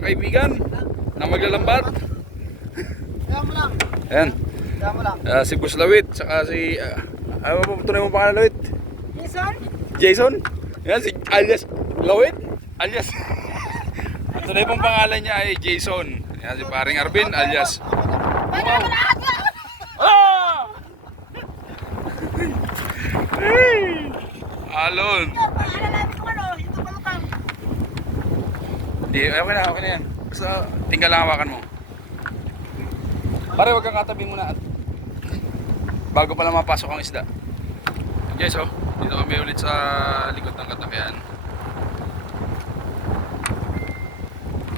mga kaibigan na maglalambat. Ayan. Si Boss Lawit, saka si... ano ba tunay mo pangalan, Lawit? Jason? Ayan, si alias Lawit? Alias... Ang tunay pong pangalan niya ay Jason. Ayan, si paring Arvin, alias... Ah! Hey! Alon! Hindi, okay na yan. Basta tinggal lang hawakan mo. Pare, huwag kang katabi muna at bago pala mapasok ang isda. Guys, oh, dito kami ulit sa likod ng Katakyan.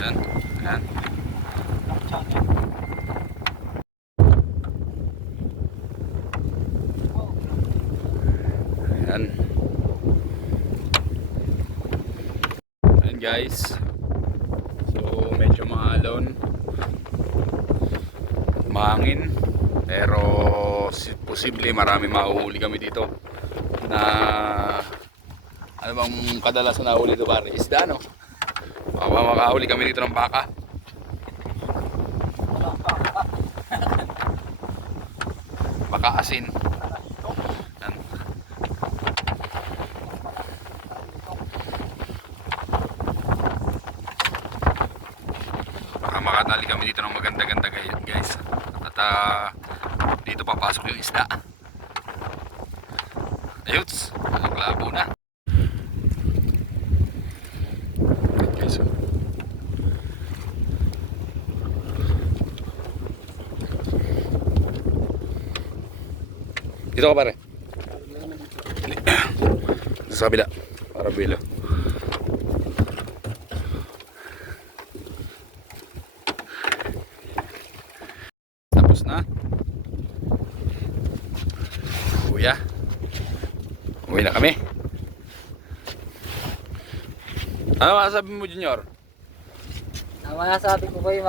Yan, yan. Yan. Yan guys. So medyo maalon. Mahangin. Pero posible marami mahuhuli kami dito. Na ano bang kadalasan na huli dito pare? Isda no? Makahuli kami dito ng baka. Baka asin. Yan. Baka makatali kami dito ng maganda-ganda guys. At dito papasok yung isda. Ayuts, naglabo na. Okay, so dito ka pare. Sa kabila. Para bilo. Tapos na. Kuya. Uwi na kami. Ano masasabi mo, Junior? Ang masasabi ko kayo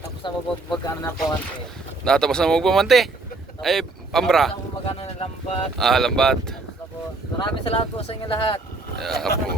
tapos na magbag ano na po ante. Natapos na magbamante. Ay, Ambra. Tapos na magano na lambat. Lambat. Maraming salamat po sa inyo lahat. Yeah, po.